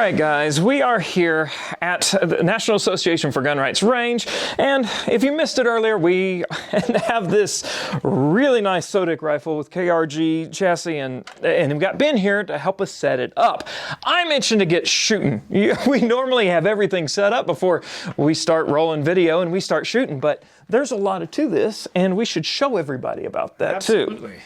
right, guys, we are here at the National Association for Gun Rights Range, and if you missed it earlier, we have this really nice SOTIC rifle with KRG chassis, and we've got Ben here to help us set it up. I mentioned to get shooting. We normally have everything set up before we start rolling video and we start shooting, but there's a lot to this, and we should show everybody about that. Absolutely. Too.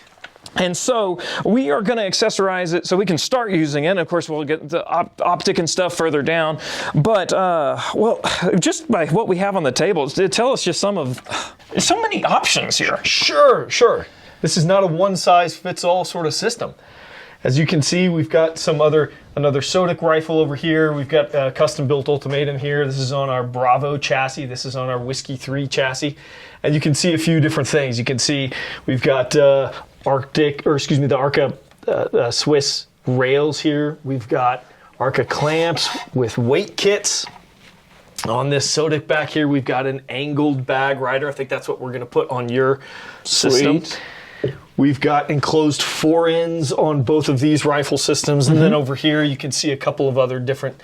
And so we are going to accessorize it so we can start using it. And of course, we'll get the optic and stuff further down. But, well, just by what we have on the table, tell us just so many options here. Sure. This is not a one-size-fits-all sort of system. As you can see, we've got another SOTIC rifle over here. We've got a custom-built Ultimatum here. This is on our Bravo chassis. This is on our Whiskey 3 chassis. And you can see a few different things. You can see we've got the Arca Swiss rails here. We've got Arca clamps with weight kits. On this SOTIC back here, we've got an angled bag rider. I think that's what we're going to put on your system. We've got enclosed forends on both of these rifle systems. And then over here, you can see a couple of other different,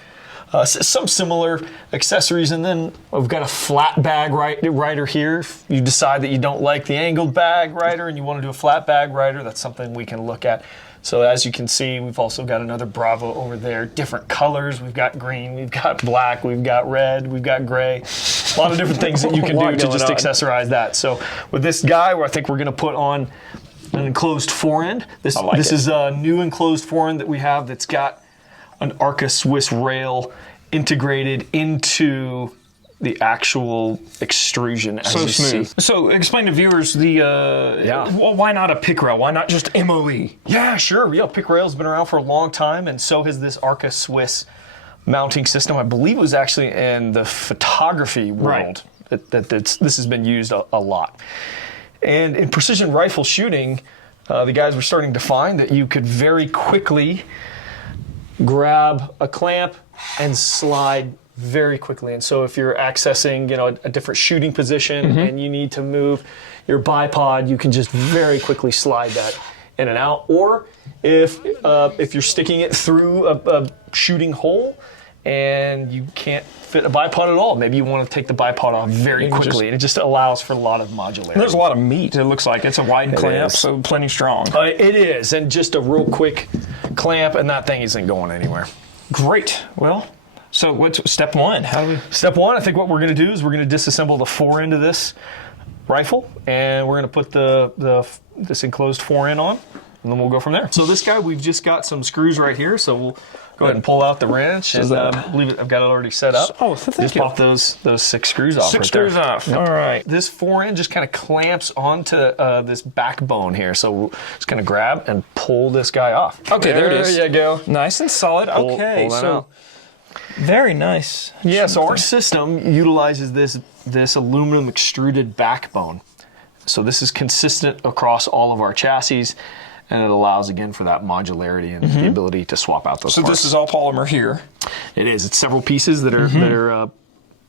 some similar accessories. And then we've got a flat bag rider here. If you decide that you don't like the angled bag rider and you want to do a flat bag rider, that's something we can look at. So as you can see, we've also got another Bravo over there, different colors. We've got green, we've got black, we've got red, we've got gray. A lot of different things that you can do to just accessorize that. So with this guy, I think we're going to put on an enclosed forend. This is a new enclosed forend that we have that's got an Arca Swiss rail integrated into the actual extrusion, as you see. So explain to viewers well, why not a pick rail? Why not just MOE? Yeah, sure. Yeah, pick rail's been around for a long time, and so has this Arca Swiss mounting system. I believe it was actually in the photography world that this has been used a lot. And in precision rifle shooting, the guys were starting to find that you could very quickly grab a clamp and slide very quickly. And so if you're accessing, a different shooting position and you need to move your bipod, you can just very quickly slide that in and out. Or if you're sticking it through a shooting hole and you can't fit a bipod at all, maybe you want to take the bipod off very quickly, and it just allows for a lot of modularity. There's a lot of meat. It looks like it's a wide clamp, so plenty strong. It is, and just a real quick clamp, and that thing isn't going anywhere. Great. Well, so what's step one? Step one, I think what we're going to do is we're going to disassemble the forend of this rifle, and we're going to put this enclosed forend on, and then we'll go from there. So this guy, we've just got some screws right here, so we'll go ahead and pull out the wrench, and I believe I've got it already set up. Oh, thank you. Just pop those 6 screws off. 6 screws off. Yep. All right. This forend just kind of clamps onto this backbone here, so we're just going to grab and pull this guy off. Okay, there it is. There you go. Nice and solid. Pull that out. Very nice. Yeah, so our system utilizes this aluminum extruded backbone. So this is consistent across all of our chassis, and it allows, again, for that modularity and the ability to swap out those parts. So this is all polymer here? It is. It's several pieces that are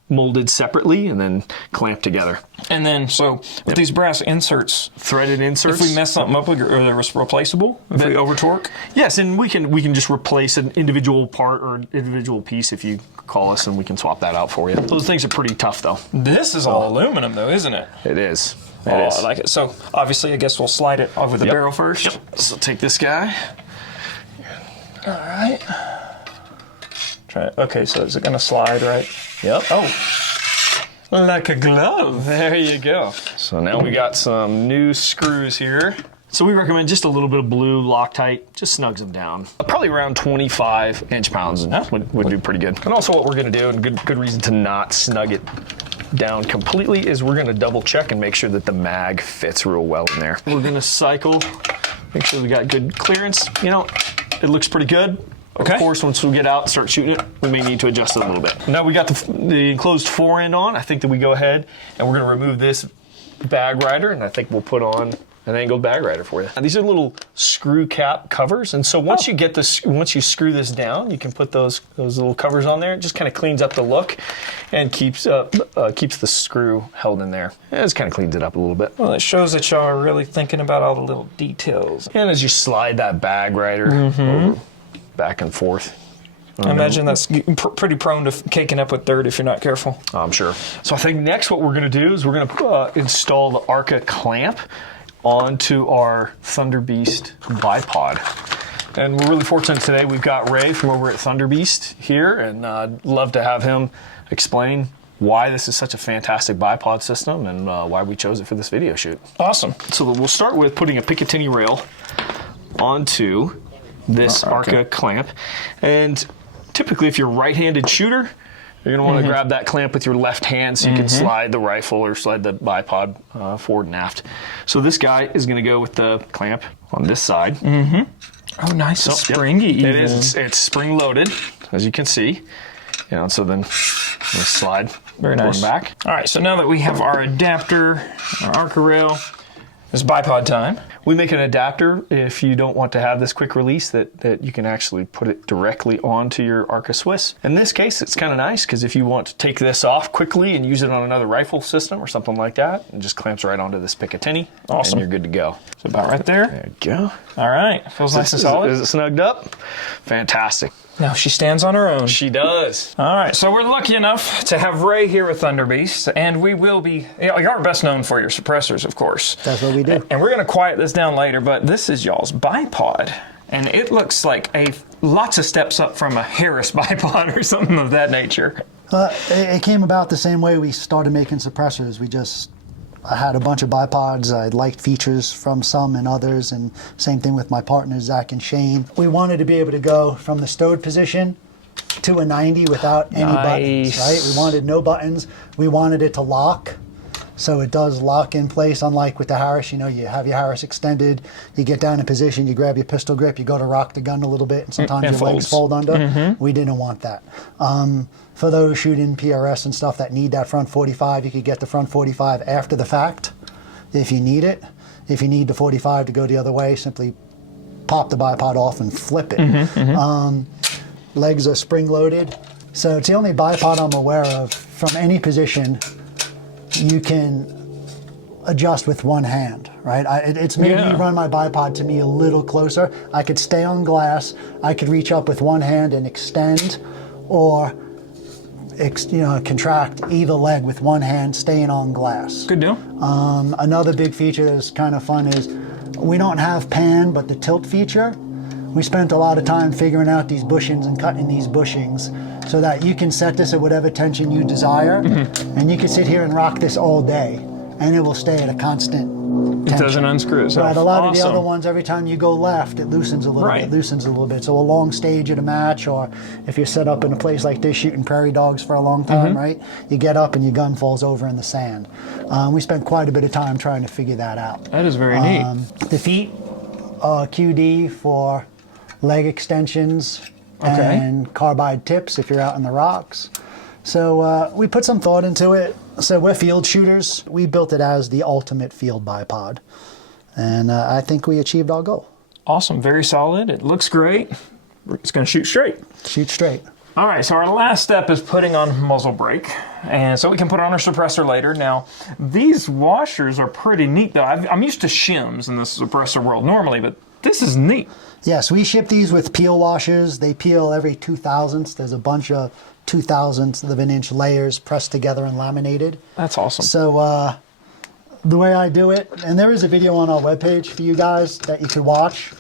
molded separately and then clamped together. And then, so with these brass inserts, threaded inserts, if we mess something up, are they replaceable? If we over torque? Yes, and we can just replace an individual part or individual piece if you call us, and we can swap that out for you. Those things are pretty tough, though. This is all aluminum, though, isn't it? It is. I like it. So obviously, I guess we'll slide it over the barrel first. Yep. So take this guy. All right. Okay, so is it going to slide right? Yep. Oh, like a glove. There you go. So now we got some new screws here. So we recommend just a little bit of blue Loctite, just snugs them down. Probably around 25 inch-pounds would do pretty good. And also what we're going to do, and good reason to not snug it down completely, is we're going to double check and make sure that the mag fits real well in there. We're going to cycle, make sure we got good clearance. It looks pretty good. Okay. Of course, once we get out and start shooting it, we may need to adjust it a little bit. Now we got the enclosed forend on. I think that we go ahead and we're going to remove this bag rider, and I think we'll put on an angled bag rider for you. Now, these are little screw cap covers, and so once you get this, once you screw this down, you can put those little covers on there. It just kind of cleans up the look and keeps the screw held in there. It just kind of cleans it up a little bit. Well, it shows that y'all are really thinking about all the little details. And as you slide that bag rider over, back and forth, I imagine that's pretty prone to caking up with dirt if you're not careful. I'm sure. So I think next what we're going to do is we're going to install the Arca clamp onto our Thunder Beast bipod. And we're really fortunate today. We've got Ray from over at Thunder Beast here, and I'd love to have him explain why this is such a fantastic bipod system and why we chose it for this video shoot. Awesome. So we'll start with putting a Picatinny rail onto this Arca clamp. And typically, if you're a right-handed shooter, you're going to want to grab that clamp with your left hand so you can slide the rifle or slide the bipod forward and aft. So this guy is going to go with the clamp on this side. Oh, nice. So, springy even. It is. It's spring-loaded, as you can see. You know, so then we'll slide very nice back. All right, so now that we have our adapter, our Arca rail, it's bipod time. We make an adapter if you don't want to have this quick release that you can actually put it directly onto your Arca Swiss. In this case, it's kind of nice because if you want to take this off quickly and use it on another rifle system or something like that, it just clamps right onto this Picatinny. Awesome. And you're good to go. So about right there. There you go. All right. Feels nice and solid. Is it snugged up? Fantastic. Now she stands on her own. She does. All right, so we're lucky enough to have Ray here with Thunder Beast, and we will be, you're best known for your suppressors, of course. That's what we do. And we're going to quiet this down later, but this is y'all's bipod. And it looks like lots of steps up from a Harris bipod or something of that nature. It came about the same way we started making suppressors. I had a bunch of bipods. I liked features from some and others, and same thing with my partners, Zach and Shane. We wanted to be able to go from the stowed position to a 90 without any buttons, right? We wanted no buttons. We wanted it to lock, so it does lock in place, unlike with the Harris. You know, you have your Harris extended, you get down in position, you grab your pistol grip, you go to rock the gun a little bit, and sometimes your legs fold under. We didn't want that. For those shooting PRS and stuff that need that front 45, you could get the front 45 after the fact if you need it. If you need the 45 to go the other way, simply pop the bipod off and flip it. Legs are spring-loaded. So it's the only bipod I'm aware of from any position you can adjust with one hand, right? It's made me run my bipod to me a little closer. I could stay on glass. I could reach up with one hand and extend, or contract either leg with one hand, staying on glass. Good deal. Another big feature that's kind of fun is we don't have pan, but the tilt feature. We spent a lot of time figuring out these bushings and cutting these bushings so that you can set this at whatever tension you desire, and you can sit here and rock this all day, and it will stay at a constant tension. It doesn't unscrew itself. Right, a lot of the other ones, every time you go left, it loosens a little bit, So a long stage at a match, or if you're set up in a place like this shooting prairie dogs for a long time, right? You get up and your gun falls over in the sand. We spent quite a bit of time trying to figure that out. That is very neat. The feet, QD for leg extensions and carbide tips if you're out in the rocks. So we put some thought into it. So we're field shooters. We built it as the ultimate field bipod. And I think we achieved our goal. Awesome, very solid. It looks great. It's going to shoot straight. Shoot straight. All right, so our last step is putting on muzzle brake, and so we can put on our suppressor later. Now, these washers are pretty neat, though. I'm used to shims in the suppressor world normally, but this is neat. Yes, we ship these with peel washers. They peel every 2/1000. There's a bunch of 2/1000 of an inch layers pressed together and laminated. That's awesome. So the way I do it, and there is a video on our webpage for you guys that you could watch.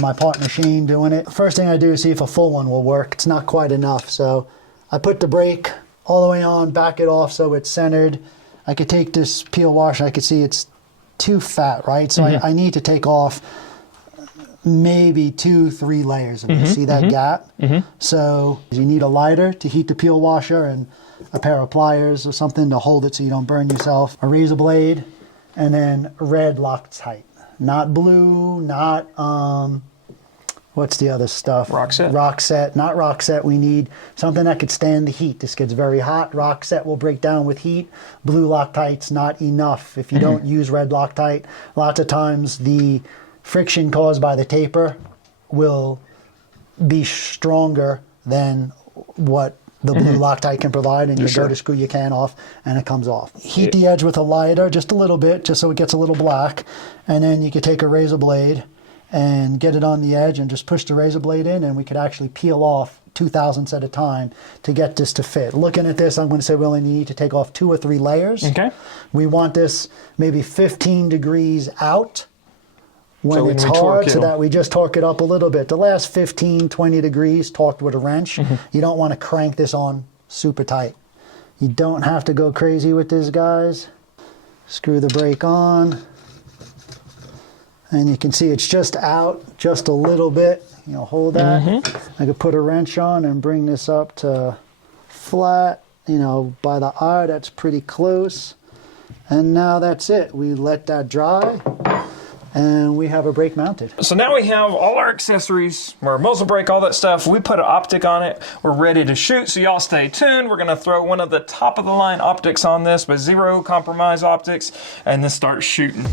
My partner Shane doing it. First thing I do is see if a full one will work. It's not quite enough, so I put the brake all the way on, back it off so it's centered. I could take this peel washer, I could see it's too fat, right? So I need to take off maybe 2-3 layers of it. See that gap? So you need a lighter to heat the peel washer, and a pair of pliers or something to hold it so you don't burn yourself, a razor blade, and then red Loctite. Not blue, not, what's the other stuff? Roxette. Roxette, not Roxette. We need something that could stand the heat. This gets very hot. Roxette will break down with heat. Blue Loctite's not enough. If you don't use red Loctite, lots of times the friction caused by the taper will be stronger than what the blue Loctite can provide, and you go to screw your can off and it comes off. Heat the edge with a lighter just a little bit, just so it gets a little black, and then you can take a razor blade and get it on the edge and just push the razor blade in, and we could actually peel off 2,000ths at a time to get this to fit. Looking at this, I'm going to say we only need to take off 2 or 3 layers. Okay. We want this maybe 15 degrees out when So it's when we torque hard, so it'll- that we just torque it up a little bit. The last 15, 20 degrees torqued with a wrench. You don't want to crank this on super tight. You don't have to go crazy with this, guys. Screw the brake on. And you can see it's just out just a little bit. You know, hold that. I could put a wrench on and bring this up to flat. You know, by the eye, that's pretty close. And now that's it. We let that dry, and we have a brake mounted. So now we have all our accessories, our muzzle brake, all that stuff. We put an optic on it. We're ready to shoot, so y'all stay tuned. We're gonna throw one of the top of the line optics on this, but zero compromise optics, and then start shooting.